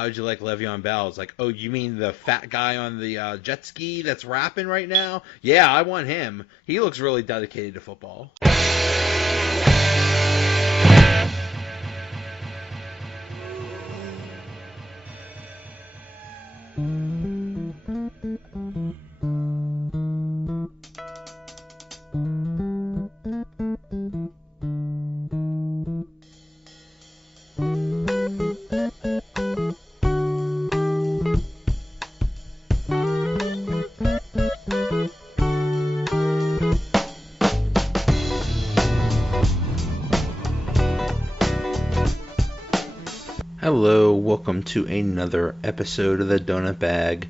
how'd you like Le'Veon Bell? It's like, oh, you mean the fat guy on the jet ski that's rapping right now? Yeah, I want him. He looks really dedicated to football. Hello, welcome to another episode of the Donut Bag.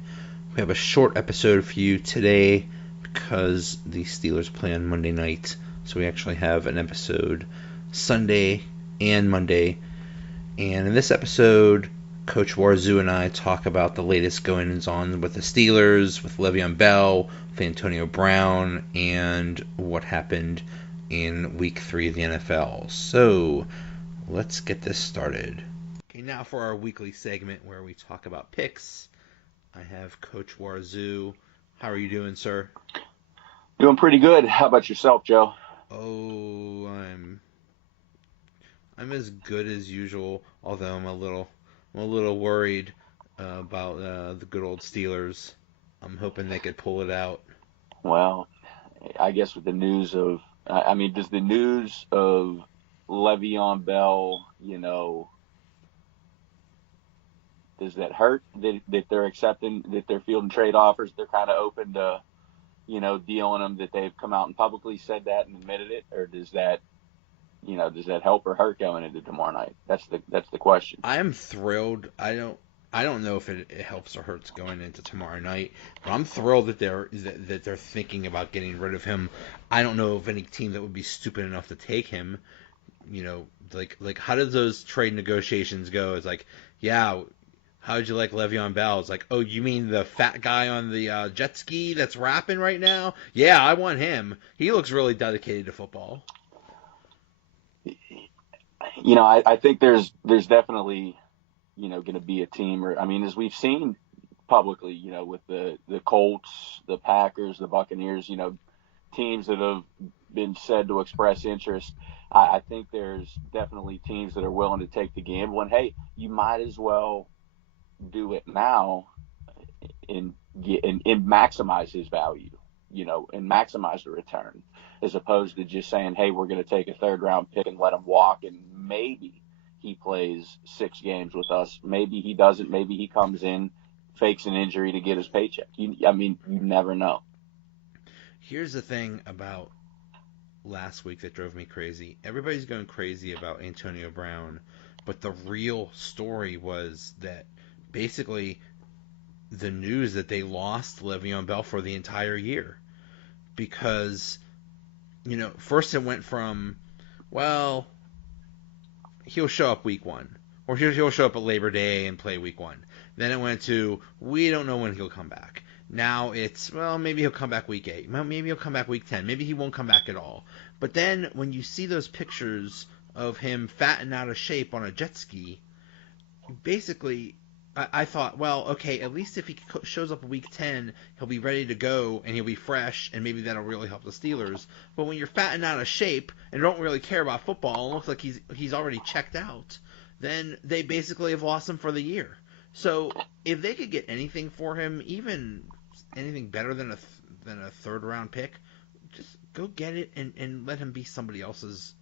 We have a short episode for you today because the Steelers play on Monday night. So we actually have an episode Sunday and Monday. And in this episode, Coach Warzu and I talk about the latest goings-on with the Steelers, with Le'Veon Bell, with Antonio Brown, and what happened in Week 3 of the NFL. So let's get this started. Okay, now for our weekly segment where we talk about picks. I have Coach Warzu. How are you doing, sir? Doing pretty good. How about yourself, Joe? Oh, I'm as good as usual, although I'm a little worried about the good old Steelers. I'm hoping they could pull it out. Well, I guess with the news of, does the news of Le'Veon Bell, does that hurt that they're accepting, that they're fielding trade offers? They're kind of open to, dealing them, that they've come out and publicly said that and admitted it? Or does that help or hurt going into tomorrow night? That's the question. I am thrilled. I don't know if it helps or hurts going into tomorrow night, but I'm thrilled that they're thinking about getting rid of him. I don't know of any team that would be stupid enough to take him. Like how did those trade negotiations go? It's like, yeah, how'd you like Le'Veon Bell? It's like, oh, you mean the fat guy on the jet ski that's rapping right now? Yeah, I want him. He looks really dedicated to football. I think there's definitely, going to be a team, or as we've seen publicly, with the Colts, the Packers, the Buccaneers, teams that have been said to express interest. I think there's definitely teams that are willing to take the gamble, and hey, you might as well do it now and maximize his value, and maximize the return, as opposed to just saying, hey, we're going to take a third round pick and let him walk, and maybe he plays 6 games with us. Maybe he doesn't. Maybe he comes in, fakes an injury to get his paycheck. You never know. Here's the thing about last week that drove me crazy. Everybody's going crazy about Antonio Brown, but the real story was that basically the news that they lost Le'Veon Bell for the entire year. Because, first it went from, well, he'll show up week 1. Or he'll show up at Labor Day and play week 1. Then it went to, we don't know when he'll come back. Now it's, well, maybe he'll come back week 8. Maybe he'll come back week 10. Maybe he won't come back at all. But then when you see those pictures of him fat and out of shape on a jet ski, basically I thought, well, okay, at least if he shows up week 10, he'll be ready to go and he'll be fresh, and maybe that'll really help the Steelers. But when you're fat and out of shape and don't really care about football and looks like he's already checked out, then they basically have lost him for the year. So if they could get anything for him, even anything better than a third round pick, just go get it and let him be somebody else's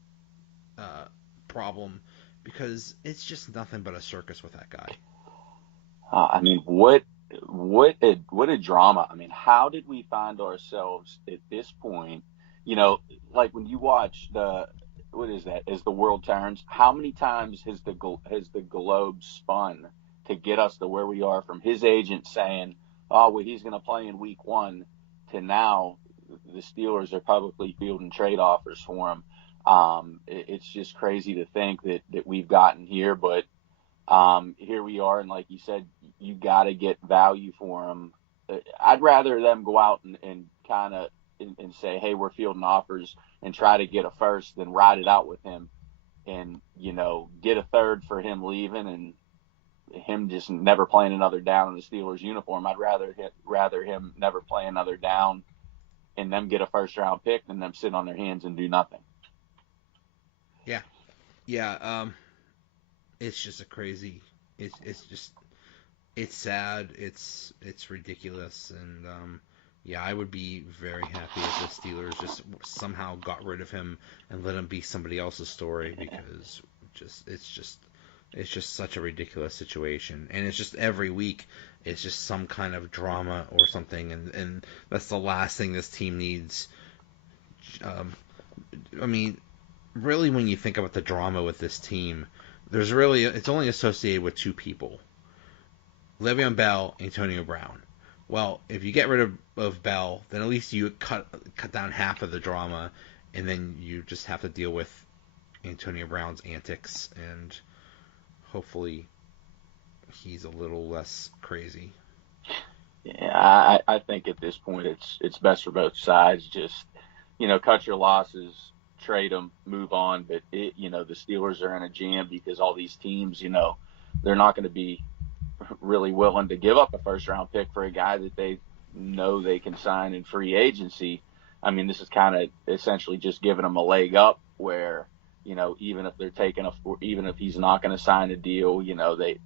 problem, because it's just nothing but a circus with that guy. What a drama. How did we find ourselves at this point? Like when you watch as the world turns, how many times has the globe spun to get us to where we are, from his agent saying, oh, well, he's going to play in week 1, to now the Steelers are publicly fielding trade offers for him. It's just crazy to think that we've gotten here, but here we are, and like you said, you got to get value for him. I'd rather them go out and kind of and say, hey, we're fielding offers, and try to get a first than ride it out with him and, get a third for him leaving, and him just never playing another down in the Steelers uniform. I'd rather him never play another down and them get a first round pick than them sit on their hands and do nothing. Yeah, yeah. It's just a crazy. It's just it's sad. It's ridiculous, and yeah, I would be very happy if the Steelers just somehow got rid of him and let him be somebody else's story, because it's just such a ridiculous situation, and it's just every week it's just some kind of drama or something, and that's the last thing this team needs. Um, I mean, really, when you think about the drama with this team, it's only associated with two people: Le'Veon Bell, Antonio Brown. Well, if you get rid of Bell, then at least you cut down half of the drama, and then you just have to deal with Antonio Brown's antics, and hopefully he's a little less crazy. Yeah, I think at this point it's best for both sides. Just cut your losses, trade them, move on. But the Steelers are in a jam because all these teams, they're not going to be really willing to give up a first round pick for a guy that they know they can sign in free agency. I mean, this is kind of essentially just giving them a leg up where, even if even if he's not going to sign a deal, they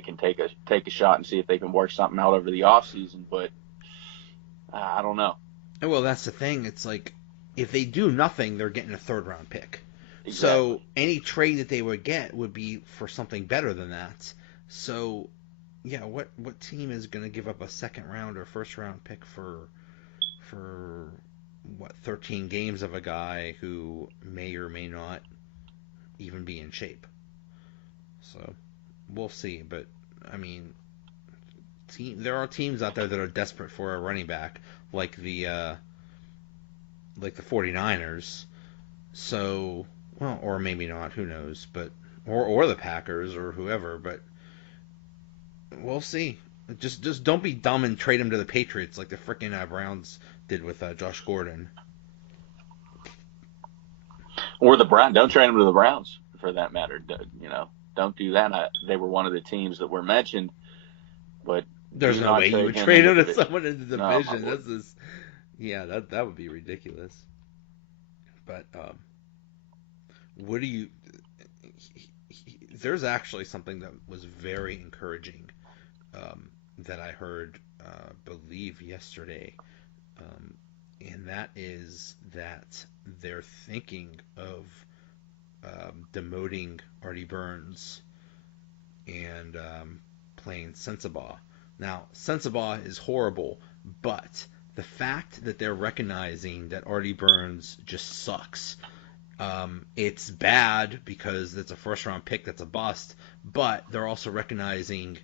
can take a shot and see if they can work something out over the offseason. But I don't know. Well, that's the thing. It's like, if they do nothing, they're getting a third round pick. Exactly. So any trade that they would get would be for something better than that. So, yeah, what team is going to give up a second round or first round pick for 13 games of a guy who may or may not even be in shape? So, we'll see. But I mean, there are teams out there that are desperate for a running back, like the 49ers. So, well, or maybe not, who knows, but or the Packers or whoever, but we'll see. Just don't be dumb and trade him to the Patriots like the frickin' Browns did with Josh Gordon. Or the Browns. Don't trade him to the Browns, for that matter. Don't do that. They were one of the teams that were mentioned, but there's no way you would trade him to someone in the division. No, yeah, that would be ridiculous. But what do you? There's actually something that was very encouraging that I heard, believe yesterday, and that is that they're thinking of demoting Artie Burns and playing Sensabaugh. Now, Sensabaugh is horrible, but the fact that they're recognizing that Artie Burns just sucks. It's bad because it's a first round pick that's a bust, but they're also recognizing,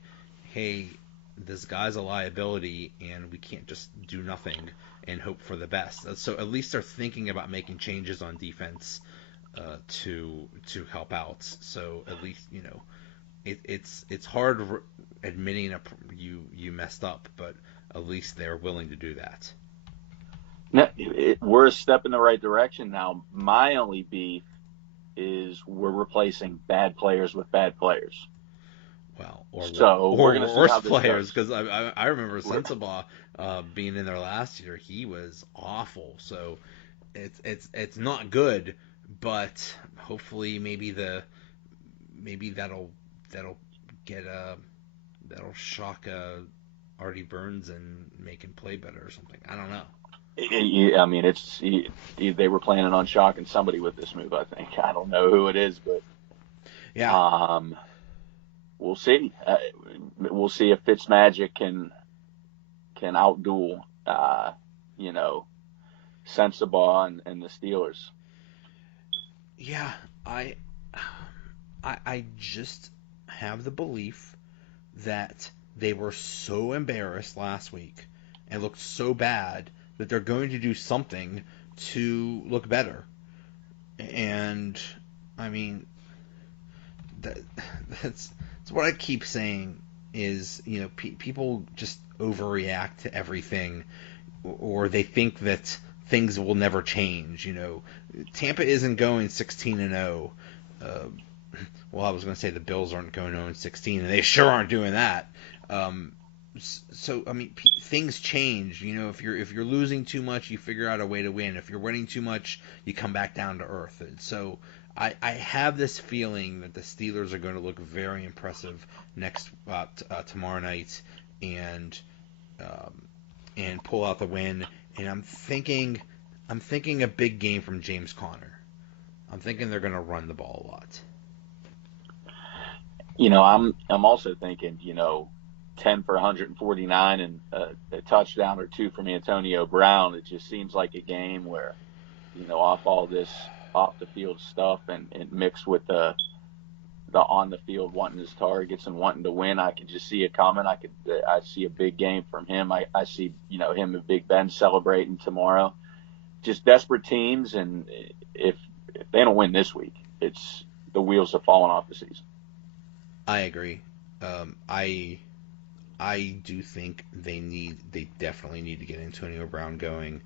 hey, this guy's a liability and we can't just do nothing and hope for the best. So at least they're thinking about making changes on defense to help out. So at least it's hard admitting you messed up, but at least they're willing to do that. No, we're a step in the right direction now. My only beef is we're replacing bad players with bad players. Well, or worse players, because I remember Sensabaugh being in there last year. He was awful. So it's not good, but hopefully maybe that'll shock Artie Burns and make him play better or something. I don't know. I mean, they were planning on shocking somebody with this move. I think I don't know who it is, but yeah. We'll see. We'll see if Fitzmagic can outduel Sensabaugh and the Steelers. Yeah, I just have the belief that they were so embarrassed last week and looked so bad that they're going to do something to look better. And I mean, that's what I keep saying is, people just overreact to everything, or they think that things will never change. Tampa isn't going 16-0. well, I was going to say the Bills aren't going 0-16, and they sure aren't doing that. Um, so I mean, things change. You know, if you're losing too much, you figure out a way to win. If you're winning too much, you come back down to earth. And so I have this feeling that the Steelers are going to look very impressive next tomorrow night, and um, and pull out the win. And I'm thinking a big game from James Conner. I'm thinking they're going to run the ball a lot. I'm also thinking, 10 for 149 and a touchdown or two from Antonio Brown. It just seems like a game where, off all this off the field stuff and mixed with the on the field wanting his targets and wanting to win, I could just see it coming. I see a big game from him. I see, him and Big Ben celebrating tomorrow. Just desperate teams, and if they don't win this week, it's the wheels are falling off the season. I agree. I do think they definitely need to get Antonio Brown going,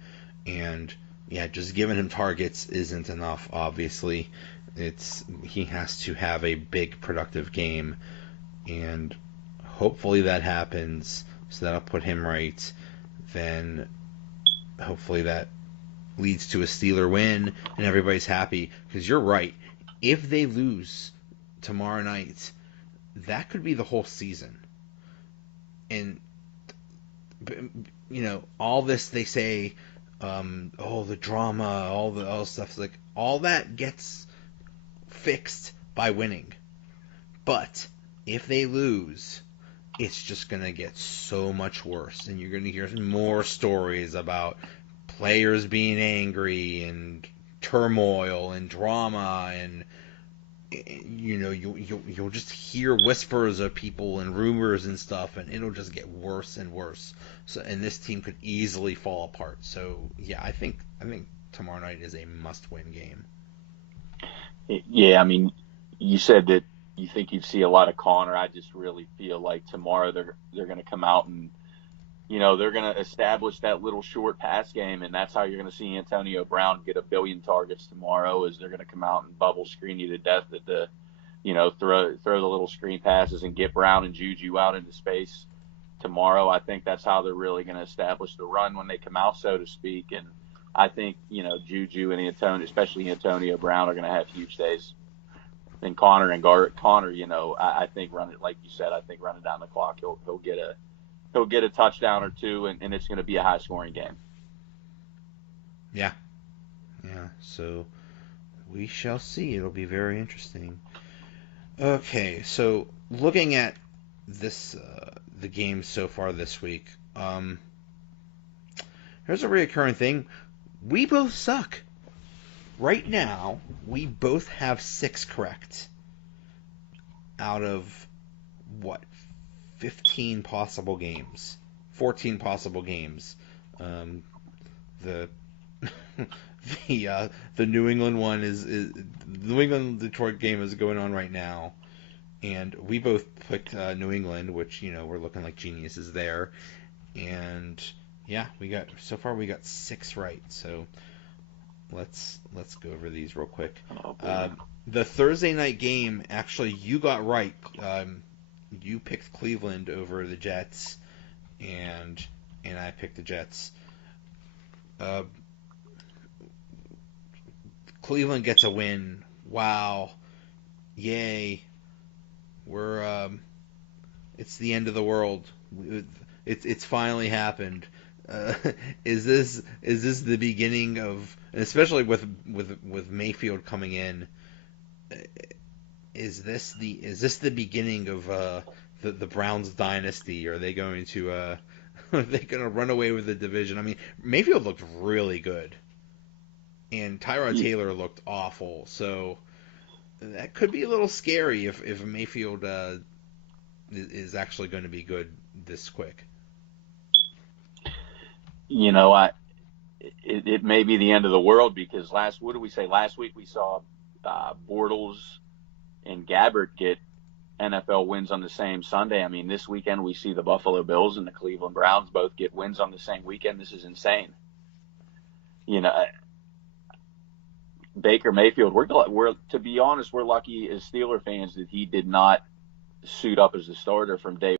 and yeah, just giving him targets isn't enough. Obviously, he has to have a big productive game, and hopefully that happens. So that'll put him right. Then hopefully that leads to a Steeler win, and everybody's happy. Because you're right, if they lose tomorrow night, that could be the whole season. And all this they say, the drama, all the stuff, like all that gets fixed by winning. But if they lose, it's just gonna get so much worse, and you're gonna hear more stories about players being angry and turmoil and drama, and you'll just hear whispers of people and rumors and stuff, and it'll just get worse and worse. So, and this team could easily fall apart. So yeah, I think tomorrow night is a must-win game. Yeah, I mean, you said that you think you'd see a lot of Connor. I just really feel like tomorrow they're going to come out and they're going to establish that little short pass game, and that's how you're going to see Antonio Brown get a billion targets tomorrow. Is they're going to come out and bubble screen you to death at throw the little screen passes and get Brown and Juju out into space tomorrow. I think that's how they're really going to establish the run when they come out, so to speak. And I think Juju and Antonio, especially Antonio Brown, are going to have huge days. And Connor, I think running, like you said, I think running down the clock, he'll get a touchdown or two, and it's going to be a high-scoring game. Yeah. So we shall see. It'll be very interesting. Okay, so looking at this, the games so far this week, here's a recurring thing. We both suck. Right now, we both have 6 correct out of, 15 possible games, 14 possible games. The the New England one is the New England Detroit game is going on right now, and we both picked New England, which we're looking like geniuses there. And yeah, we got 6 right. So let's go over these real quick. The Thursday night game, actually, you got right. You picked Cleveland over the Jets, and I picked the Jets. Cleveland gets a win. Wow. Yay. It's the end of the world. It's finally happened. Is this the beginning of, and especially with Mayfield coming in, is this the beginning of the Browns dynasty? Are they going to run away with the division? I mean, Mayfield looked really good, and Tyrod Taylor looked awful. So that could be a little scary if Mayfield is actually going to be good this quick. It may be the end of the world, because last week we saw Bortles and Gabbert get NFL wins on the same Sunday. I mean, this weekend we see the Buffalo Bills and the Cleveland Browns both get wins on the same weekend. This is insane. Baker Mayfield, we're to be honest, we're lucky as Steeler fans that he did not suit up as the starter from day